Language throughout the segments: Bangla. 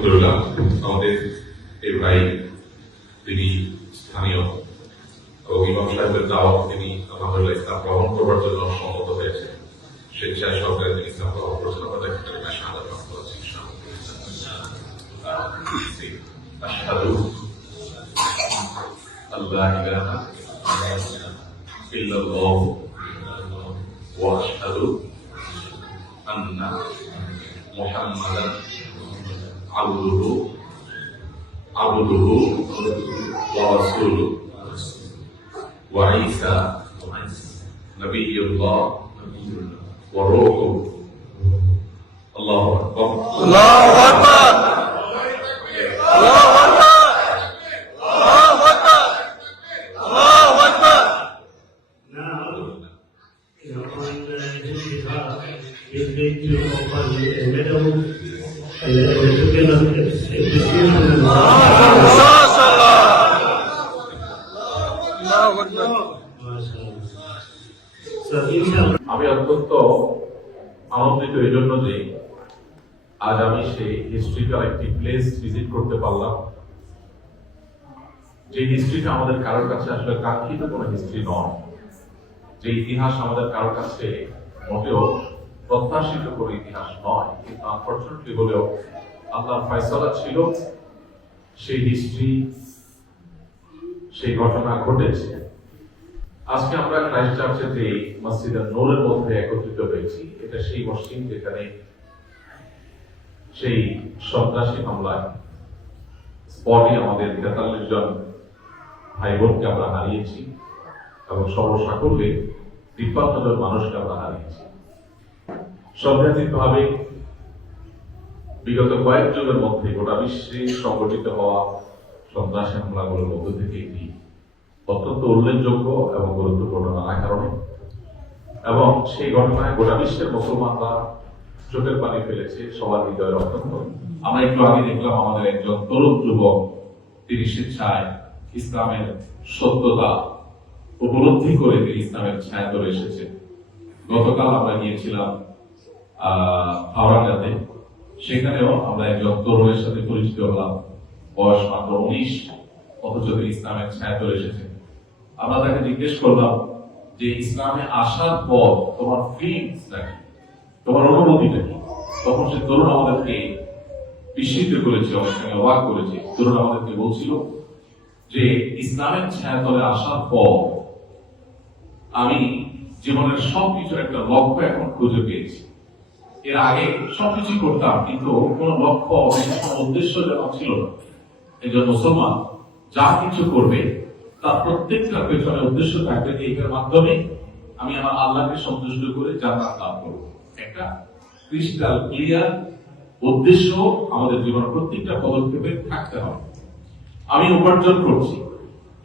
আলহামদুলিল্লাহ আমাদের এই ভাই তিনি স্থানীয় ও ইমাম সাহেবের দাওয়াত তিনি আলহামদুলিল্লাহ ইসলাম গ্রহণ করবার জন্য সম্মত স্বেচ্ছায় সরকারের তিনি ইসলাম গ্রহণ করেছেন আমরা দেখতে পারি সাদা আন্না মুহাম্মাদান আবদুহু আবদুহু ওয়া রাসূলুহু ওয়া ঈসা নবিয়ুল্লাহ ওয়া রূহুহু। আল্লাহু আকবার আল্লাহু আকবার আল্লাহু আকবার আল্লাহু আকবার আল্লাহু আকবার মাশাআল্লাহ আল্লাহু আকবার আমি অত্যন্ত আনন্দিত এই জন্য যে আজ আমি সেই হিস্ট্রিক্যাল একটি প্লেস ভিজিট করতে পারলাম। যে হিস্ট্রিটা আমাদের কারোর কাছে আসলে কাঙ্ক্ষিত কোনো হিস্ট্রি নয়, যে ইতিহাস আমাদের কারোর কাছে মোটেও প্রত্যাশিত কোনো ইতিহাস নয় কিন্তু আনফর্চুনেটলি হলেও আল্লাহর ফয়সালা ছিল, সেই হিস্ট্রি, সেই ঘটনা ঘটেছে। আজকে আমরা ক্রাইস্ট চার্চের যে মসজিদের নোরের মধ্যে একত্রিত হয়েছি, এটা সেই মসজিদ যেখানে সেই সন্ত্রাসী হামলায় স্পটে আমাদের তেতাল্লিশ জন ভাই বোনকে আমরা হারিয়েছি এবং সর্বসাকল্যে তিপ্পান্ন জন মানুষকে আমরা হারিয়েছি। ভাবে বিগত কয়েক যুগের মধ্যে গোটা বিশ্বে সংগঠিত হওয়া সন্ত্রাসী হামলাগুলোর মধ্যে থেকে এটি অত্যন্ত উল্লেখযোগ্য এবং গুরুত্বপূর্ণ নানা কারণে এবং সেই ঘটনায় গোটা বিশ্বের মুসলমানরা চোখের পানি ফেলেছে, সবার হৃদয়ের অত্যন্ত আমরা একটু আগে দেখলাম আমাদের একজন তরুণ যুবক, তিনি স্বেচ্ছায় ইসলামের সত্যতা উপলব্ধি করে তিনি ইসলামের ছায়া ধরে এসেছে গতকাল আমরা গিয়েছিলাম, আহ হাওড়াটাতে সেখানেও আমরা একজন তরুণের সাথে পরিচিত হলাম। বয়স মাত্র উনিশ, অথচ ইসলামের ছায়া ধরে এসেছে আমরা তাকে জিজ্ঞেস করলাম যে, ইসলামে আসার পর তোমার ফিলিংস নাকি তোমার অনুভূতিটা কি? তখন সে তরুণ আমাদেরকে বিস্মিত করেছে, অনেক সঙ্গে অবাক করেছে। তরুণ আমাদেরকে বলছিল যে, ইসলামের ছায়াতলে আসার পর আমি জীবনের সবকিছুর একটা লক্ষ্য এখন খুঁজে পেয়েছি। এর আগে সবকিছু করতাম, কিন্তু কোনো লক্ষ্য উদ্দেশ্য যেন ছিল না। এই জন্য মুসলমান যা কিছু করবে, তার প্রত্যেকটার পেছনে উদ্দেশ্য থাকবে যে এটার মাধ্যমে আমি আমার আল্লাহকে সন্তুষ্ট করে জান্নাত লাভ করব। একটা ক্রিস্টাল ক্লিয়ার উদ্দেশ্য আমাদের জীবন প্রত্যেকটা পদক্ষেপে থাকতে হবে। আমি উপার্জন করছি।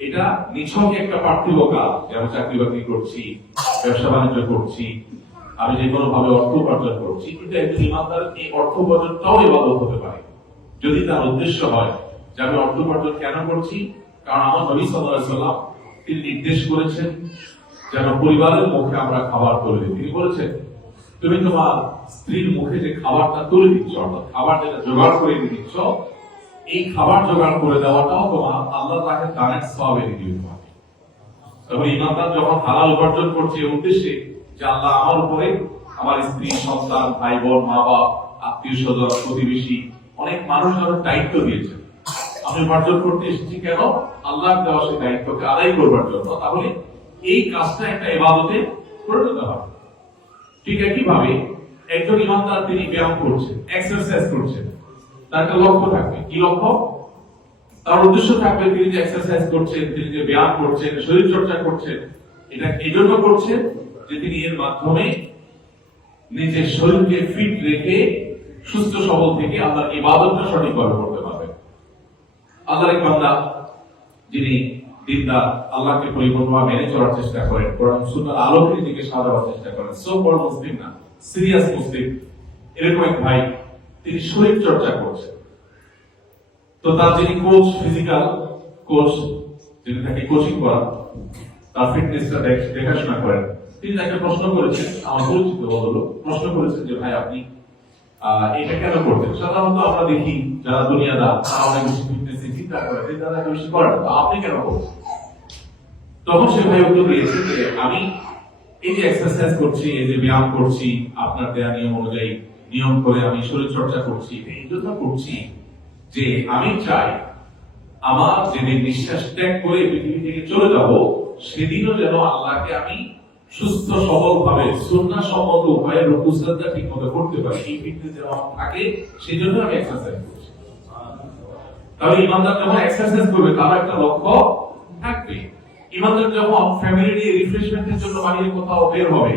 এটা নিছক একটা পার্থিব কাজ যেমন চাকরি বাকরি করছি ব্যবসা বাণিজ্য করছি আমি যে কোনো ভাবে অর্থ উপার্জন করছি, কিন্তু একজন ইমানদারের এই অর্থ উপার্জনটাও ইবাদত হতে পারে। যদি তার উদ্দেশ্য হয় যে আমি অর্থ উপার্জন কেন করছি, কারণ আমার নবী সাল্লাম তিনি নির্দেশ করেছেন যেন পরিবারের মুখে আমরা খাবার তুলে দিই। তিনি বলেছেন, তুমি তোমার স্ত্রীর মুখে যে খাবারটা তুলে দিচ্ছ, অর্থাৎ খাবার যেটা জোগাড় করে দিচ্ছ, এই খাবার জোগাড় করে দেওয়াটাও তোমার আল্লাহ তাকে দানের সব এনে দিবে তোমাকে এবং ইমানদার যখন হালাল উপার্জন করছে উদ্দেশ্যে যে আল্লাহ আমার আমার স্ত্রী, সন্তান ভাই বোন মা বাপ আত্মীয় স্বজন প্রতিবেশী, অনেক মানুষ যখন দায়িত্ব দিয়েছেন। আমি উপার্জন করতে এসেছি কেন? আল্লাহ দেওয়া সেই দায়িত্বকে আদায় করবার জন্য। তাহলে এই কাজটা একটা এবাদতে পরিণত হবে। ঠিক একইভাবে একজন ইমানদার তিনি ব্যায়াম করছেন এক্সারসাইজ করছেন। তার একটা লক্ষ্য থাকবে। কি লক্ষ্য? তার উদ্দেশ্য থাকবে তিনি যে এক্সারসাইজ করছেন, তিনি যে ব্যায়াম করছেন শরীর চর্চা করছেন, এটা এই জন্য করছেন যে তিনি এর মাধ্যমে নিজের শরীরকে ফিট রেখে সুস্থ, সবল থেকে আল্লাহর ইবাদতটা সঠিকভাবে করতে আল্লাহর এক বান্দা, যিনি দিনদার আল্লাহকে পরিপূর্ণভাবে মেনে চলার চেষ্টা করেন, কোরআন সুন্নাহর আলোকে নিজেকে সাজাবার চেষ্টা করেন। সো বড় মুসলিম না সিরিয়াস মুসলিম এরকম এক ভাই, তিনি শরীর চর্চা করছেন। তো তার যিনি কোচ ফিজিক্যাল কোচ যিনি তাকে কোচিং করান, তার ফিটনেসটা দেখাশোনা করেন তিনি তাকে প্রশ্ন করেছেন, আমার পরিচিত বদল প্রশ্ন করেছেন যে, ভাই, আপনি এটা কেন করতেন? সাধারণত আমরা দেখি যারা দুনিয়াদার, তারা অনেক বেশি ফিটনেস চিন্তা করে তারা বেশি করেন তো আপনি কেন করছেন তখন সে ভাই উত্তর দিয়েছে যে, আমি এই যে এক্সারসাইজ করছি, এই যে ব্যায়াম করছি, আপনার দেয়া নিয়ম অনুযায়ী, নিয়ম করে আমি শরীর চর্চা করছি, এই জন্য করছি যে আমি চাই আমার যেদিন নিঃশ্বাস ত্যাগ করে পৃথিবী থেকে চলে যাব, সেদিনও যেন আল্লাহকে আমি সুস্থ সবল ভাবে সুন্নাহ সম্মত উপায়ে রুকু ঠিক মতো করতে পারি এই ফিটনেস যেন থাকে সেই জন্য আমি এক্সারসাইজ করছি। তাহলে ইমানদার যখন এক্সারসাইজ করবে তার একটা লক্ষ্য থাকবে। ইমানদার যখন ফ্যামিলি নিয়ে রিফ্রেশমেন্টের জন্য বাইরে কোথাও বের হবে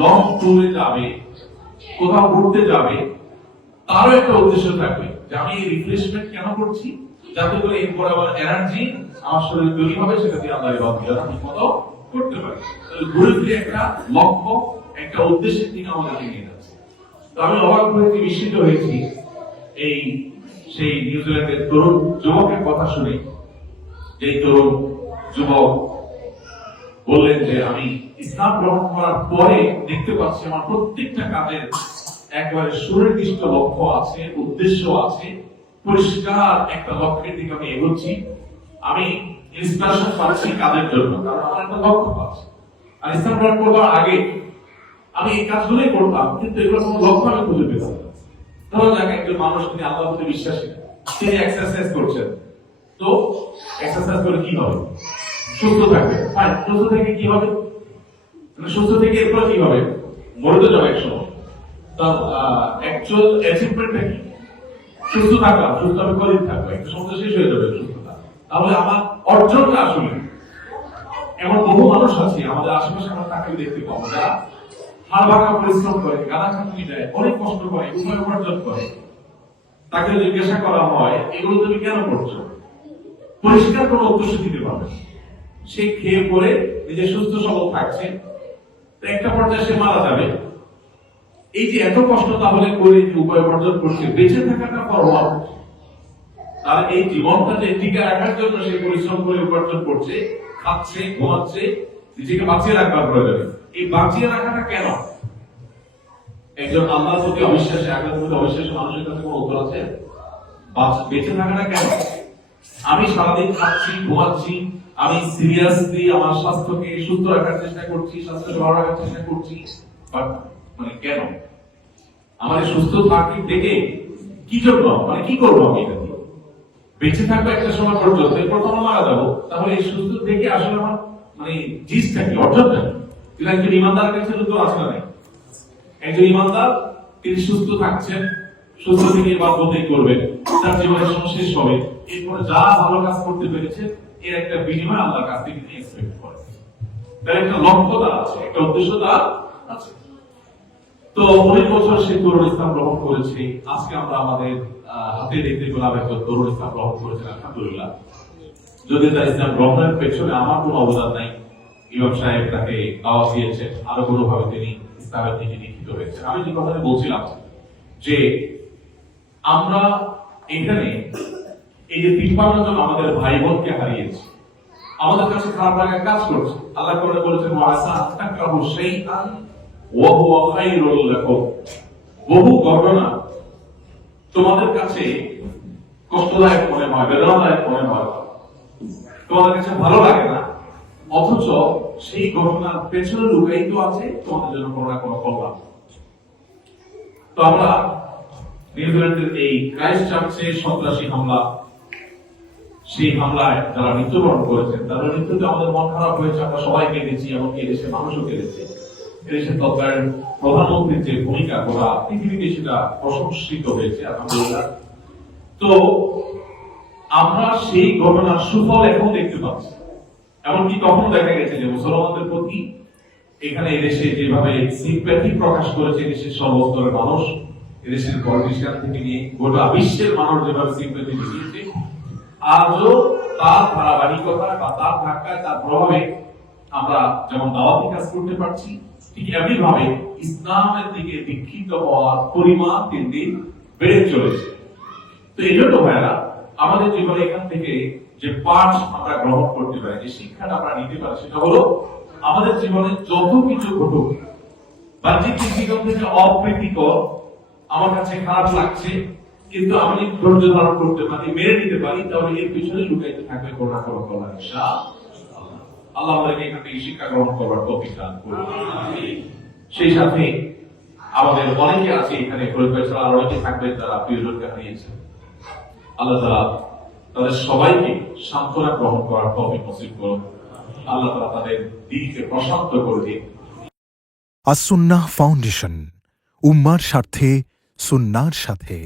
লং ট্যুরে যাবে, কোথাও ঘুরতে যাবে, তারও একটা উদ্দেশ্য থাকবে যে আমি এই রিফ্রেশমেন্ট কেন করছি? যাতে করে এরপর আমার এনার্জি আমার শরীরে তৈরি হবে, সেটা দিয়ে আল্লাহ ইবাদত আমি মতো করতে পারি। তাহলে ঘুরে ফিরে একটা লক্ষ্য, একটা উদ্দেশ্যের দিকে আমাদেরকে নিয়ে যাচ্ছে তো আমি অবাক হয়েছি বিস্মিত হয়েছি। এই সেই নিউজিল্যান্ডের তরুণ যুবকের কথা শুনে যে তরুণ যুবক বললেন যে, আমি ইসলাম গ্রহণ করার পরে দেখতে পাচ্ছি আমার প্রত্যেকটা কাজের একবারে সুনির্দিষ্ট লক্ষ্য আছে, উদ্দেশ্য আছে, পরিষ্কার একটা লক্ষ্যের দিকে আমি এগোচ্ছি। আমি ইন্সপিরেশন পাচ্ছি, কাজের জন্য, কারণ আমার একটা লক্ষ্য আর ইসলাম গ্রহণ করবার আগে আমি এই কাজগুলোই করতাম, কিন্তু এগুলো কোনো লক্ষ্য আমি খুঁজে পেতাম। ধরো যাক, একজন মানুষ তিনি আল্লাহর প্রতি বিশ্বাসী, তিনি এক্সারসাইজ করছেন। তো এক্সারসাইজ করে কি হবে? সুস্থ থাকবে। ফাইন সুস্থ থেকে কি হবে? মানে সুস্থ থেকে এরপর কি হবে? মরে যাবে একসময়। তার অ্যাকচুয়াল অ্যাচিভমেন্টটা কি? সুস্থ থাকা সুস্থ আমি কদিন থাকব? একটা সময় শেষ হয়ে যাবে সুস্থতা। তাহলে আমার অর্জনটা আসলে? এমন বহু মানুষ আছে, আমাদের আশেপাশে আমরা তাকে দেখতে পাবো। যারা হাড় ভাঙা পরিশ্রম করে গাদা খাটুনি দেয়, অনেক কষ্ট করে, উপায় উপার্জন করে। তাকে জিজ্ঞাসা করা হয়, এগুলো তুমি কেন করছ? পরিষ্কার কোনো উদ্দেশ্য দিতে পারবে সে খেয়ে পরে নিজে সুস্থ সবল থাকছে একটা পর্যায়ে সে মারা যাবে। এই যে এত কষ্ট তাহলে করে উপায় উপার্জন করছে? বেঁচে থাকাটা ফরওয়ার্ড তার এই জীবনটা যে টিকে রাখার জন্য সে পরিশ্রম করে উপার্জন করছে, খাচ্ছে, ঘুমাচ্ছে, নিজেকে বাঁচিয়ে রাখবার প্রয়োজনে। এই বাঁচিয়ে রাখাটা কেন? একজন আল্লাহর প্রতি অবিশ্বাসী, আল্লাহর প্রতি অবিশ্বাসী মানুষের কাছে কোনো উত্তর আছে? বেঁচে থাকাটা কেন? আমি সারাদিন খাচ্ছি, ঘুমাচ্ছি, আমি সিরিয়াসলি আমার স্বাস্থ্যকে সুস্থ রাখার চেষ্টা করছি, স্বাস্থ্য ভালো রাখার চেষ্টা করছি বাট মানে কেন? আমার সুস্থ থাকি থেকে কি জন্য? মানে কি করব আমি এটা বেঁচে থাকব একটা সময় পর্যন্ত এরপর তো মারা যাব, তাহলে এই সুস্থ থেকে আসলে আমার মানে জিজটা কি অর্জনটা কি কিন্তু একজন ইমানদার কাছে উত্তর আছে নাই। একজন ইমানদার, তিনি সুস্থ থাকছেন, সুস্থ থেকে করবেন, তার জীবনের সময় শেষ হবে। এরপরে যা ভালো কাজ করতে পেরেছে, এর একটা বিনিময় আল্লাহর কাছ থেকে এক্সপেক্ট তার একটা লক্ষ্য আছে, একটা উদ্দেশ্য আছে। তো অনেক বছর সে তরুণ ইসলাম গ্রহণ করেছে। আজকে আমরা আমাদের হাতে দেখতে পেলাম একজন তরুণ ইসলাম গ্রহণ করেছেন আলহামদুলিল্লাহ। যদি তার ইসলাম গ্রহণের পেছনে আমার কোনো অবদান নাই, ইমাম সাহেব তাকে দাওয়াত দিয়েছেন। আরও কোনো ভাবে তিনি ইসলামের দিকে দীক্ষিত হয়েছেন। আমি যে কথাটা বলছিলাম যে আমরা এখানে এই যে তিপ্পান্ন জন আমাদের ভাই বোনকে হারিয়েছি, আমাদের কাছে খারাপ লাগা কাজ করছে। আল্লাহ করে বলেছেন ওয়াসা তাকরাহু শাইআন বহু ঘটনা। তোমাদের কাছে কষ্টদায়ক মনে হয়, বেদনাদায়ক মনে হয়। তোমাদের কাছে ভালো লাগে না? অথচ সেই ঘটনার পেছনে লুকায়িত আছে তোমাদের জন্য কোনো না কোনো কল্যাণ তো আমরা নিউজিল্যান্ডের এই ক্রাইস্ট চার্চে সন্ত্রাসী হামলা, সেই হামলায় যারা মৃত্যুবরণ করেছেন, তাদের মৃত্যুতে আমাদের মন খারাপ হয়েছে, আমরা সবাই কেঁদেছি, এমনকি এদেশের মানুষও কেঁদেছে। এদেশের তৎকালীন প্রধানমন্ত্রীর যে ভূমিকা পৃথিবীতে সেটা প্রশংসিত হয়েছে, আলহামদুলিল্লাহ। তো আমরা সেই ঘটনার সুফল এখন দেখতে পাচ্ছি। এমনকি দেখা গেছে যে মুসলমানদের প্রতি এখানে এদেশে যেভাবে সিম্প্যাথি প্রকাশ করেছে দেশের সর্বস্তরের মানুষ, এদেশের পলিটিশিয়ান থেকে নিয়ে গোটা বিশ্বের মানুষ যেভাবে সিম্প্যাথি দেখিয়েছে, আজও তার ধারাবাহিকতা বা তার ধাক্কায়, তার প্রভাবে আমরা যেমন দাওয়াতি কাজ করতে পারছি ঠিক এমনি ভাবে ইসলামের দিকে হওয়ার পরিমাণ দিন দিন বেড়ে চলেছে। তো এই জন্য আমাদের জীবনে এখান থেকে যে পাঠ আমরা গ্রহণ করতে পারি, যে শিক্ষাটা আমরা নিতে পারি, সেটা হলো আমাদের জীবনে যত কিছু ঘটুক, বাহ্যিক দৃষ্টিকোণ থেকে অপ্রীতিকর, আমার কাছে খারাপ লাগছে, কিন্তু আমি ধৈর্য ধারণ করতে পারি, মেনে নিতে পারি, তাহলে এর পিছনে লুকাইতে থাকবে কোনো না কোনো কলা আল্লাহ আমাদেরকে এখান থেকে শিক্ষা গ্রহণ করবার দান সেই সাথে আমাদের অনেকে আছে এখানে অনেকে থাকবেন যারা প্রিয়জনকে হারিয়েছেন। আল্লাহ তাদের সবাইকে সান্ত্বনা গ্রহণ করার নসিব করুন। আল্লাহ তাদের প্রশান্ত করে দিন। আসুন্নাহ ফাউন্ডেশন, উম্মার স্বার্থে, সুন্নার সাথে।